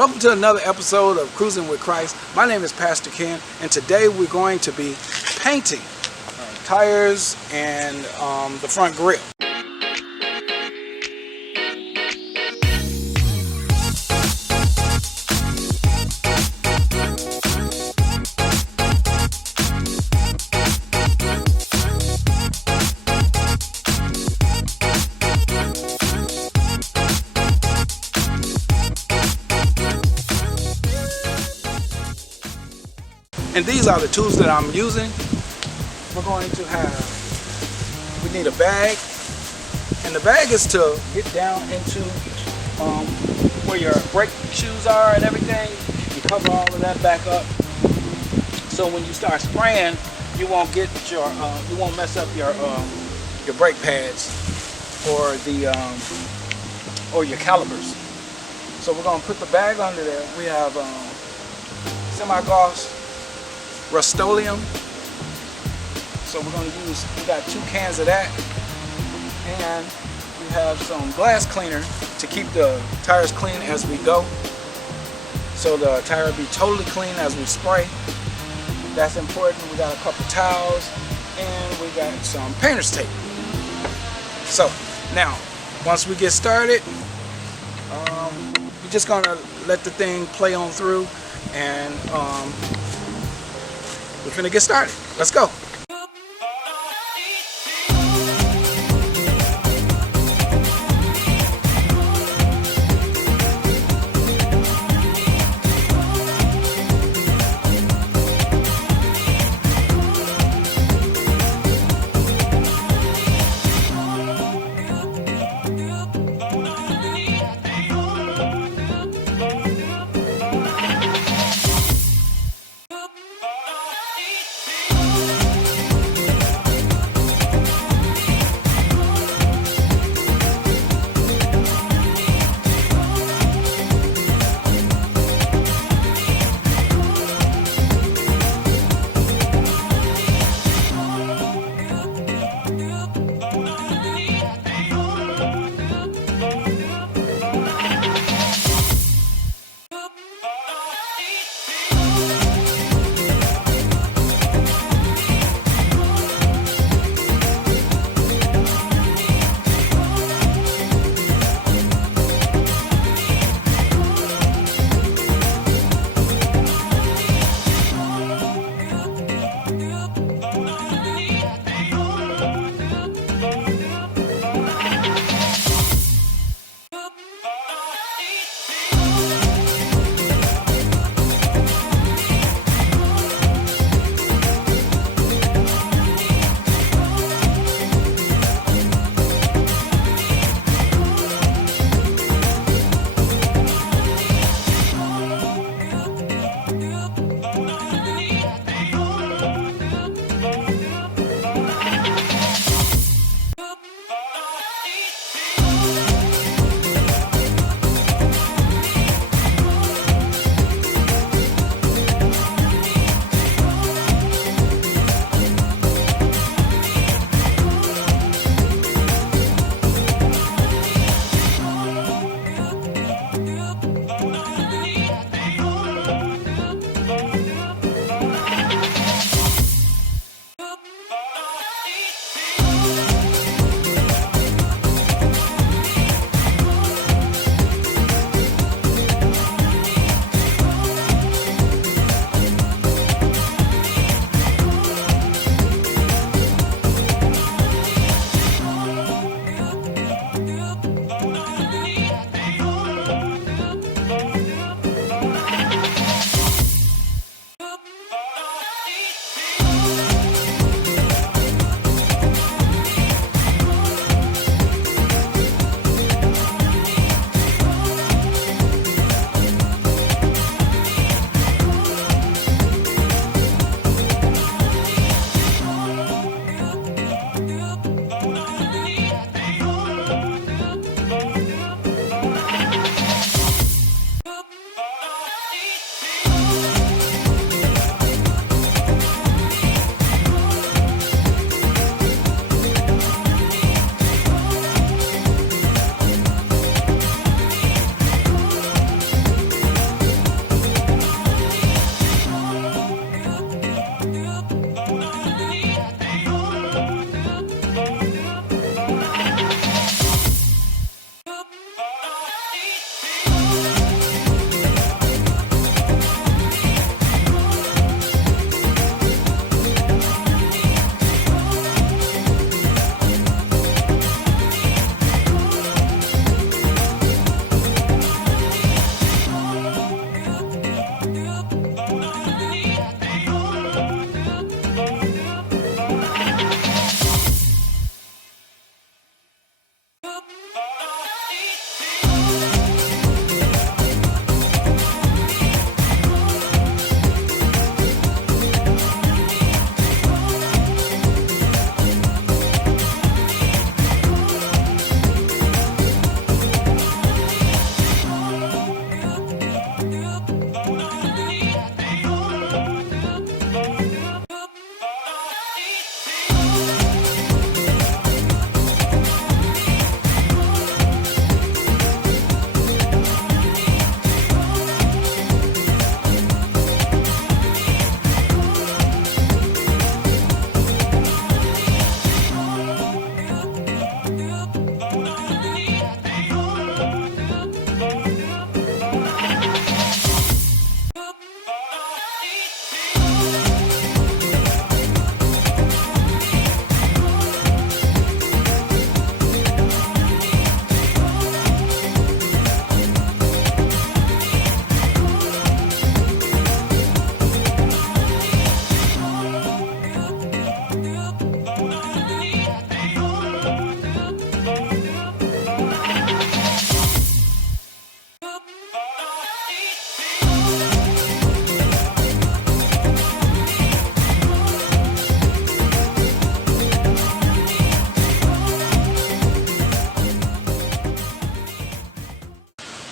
Welcome to another episode of Cruising with Christ. My name is Pastor Ken, and today we're going to be painting tires and the front grille. And these are the tools that I'm using. We're going to we need a bag, and the bag is to get down into where your brake shoes are and everything. You cover all of that back up, so when you start spraying, you won't get your you won't mess up your brake pads or the or your calipers. So we're going to put the bag under there. We have semi-gloss Rust-Oleum. So we're going to we got 2 cans of that, and we have some glass cleaner to keep the tires clean as we go, so the tire will be totally clean as we spray. That's important. We got a couple towels, and we got some painter's tape. So now once we get started, we're just going to let the thing play on through, and we're finna get started. Let's go.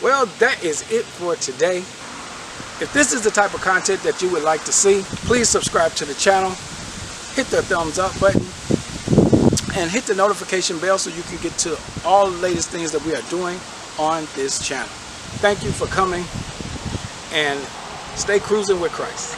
Well, that is it for today. If this is the type of content that you would like to see, please subscribe to the channel, hit the thumbs up button, and hit the notification bell so you can get to all the latest things that we are doing on this channel. Thank you for coming, and stay cruising with Christ.